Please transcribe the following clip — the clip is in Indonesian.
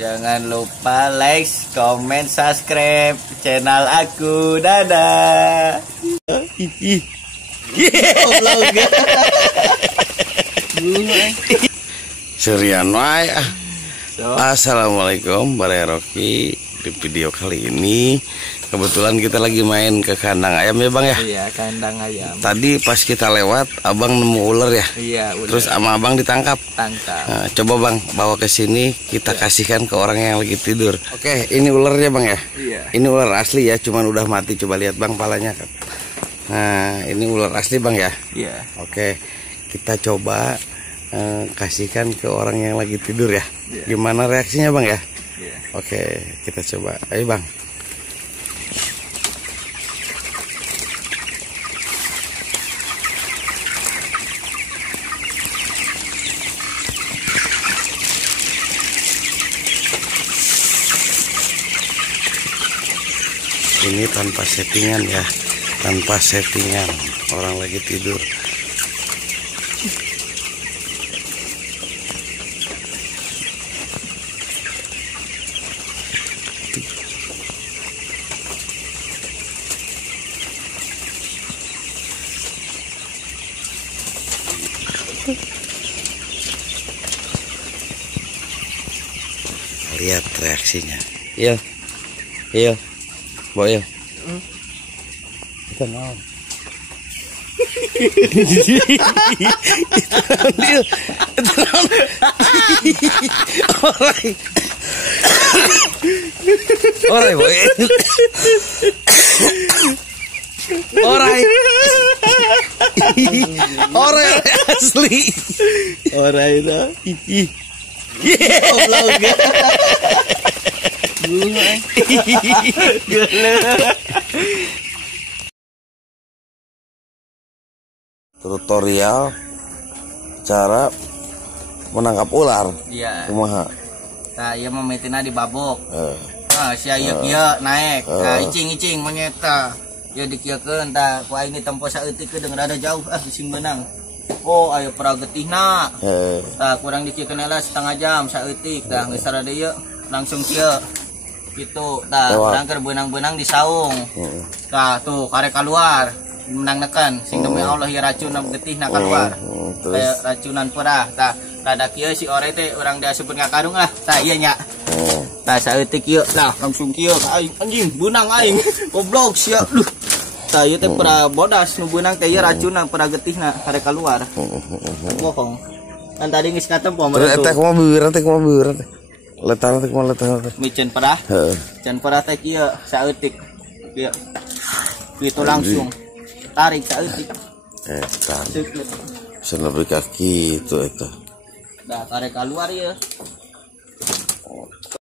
Jangan lupa like, comment, subscribe channel aku. Dadah. Serian wae. Assalamualaikum Bareroki. Di video kali ini kebetulan kita lagi main ke kandang ayam ya Bang ya. Iya, kandang ayam. Tadi pas kita lewat Abang nemu ular ya. Iya, ular. Terus sama Abang ditangkap. Tangkap. Nah, coba Bang bawa ke sini kita kasihkan ke orang yang lagi tidur. Oke, ini ularnya Bang ya. Iya. Ini ular asli ya, cuman udah mati. Coba lihat Bang palanya kan. Nah, ini ular asli Bang ya. Iya. Oke, kita coba kasihkan ke orang yang lagi tidur ya. Iya. Gimana reaksinya Bang ya? Iya. Oke, kita coba. Ayo Bang. Ini tanpa settingan ya, tanpa settingan, orang lagi tidur. Lihat reaksinya. Iya, iya. Boy, kita mau. Orai, boy. Orai asli. Orai itu. Tutorial cara menangkap ular. Iya. Kumaha? Nah, ieu mah metina di babok. Nah, sia ieu naik. Nah, icing monyeta. Ieu dikiekeun tah ku aing ditempo saeutik keudeng rada jauh bising beunang. Oh, aya pragetihna. Tah kurang dikiekeun heula setengah jam saeutik tah geus rada ieu langsung kieu. Gitu, tah kurang keur beunang-beunang di saung. Tah tuh karek keluar. Menang nekan sing demi Allah ya racun getihna keluar. Kayak racunan perah. Tah rada kieu si ore teh urang diasupkeun ka karung lah. Tah ieu nya. Tah saeutik kieu lah langsung kieu aing anjing beunang aing. Goblok sia. Duh. Tah ieu teh perah bodas nu beunang teh ieu racunan perah getihna karek keluar. Bohong. Kan tadi geus katempo mah. Terus eta kumaha beureun teh. Letana teh kumaha letana teh? Micen perah. Heeh. Can perah teh kieu saeutik. Kieu. Kitu langsung. Tarik saeutik. Tarik. Bisa lebih kaki itu eta. Dah karek keluar ya.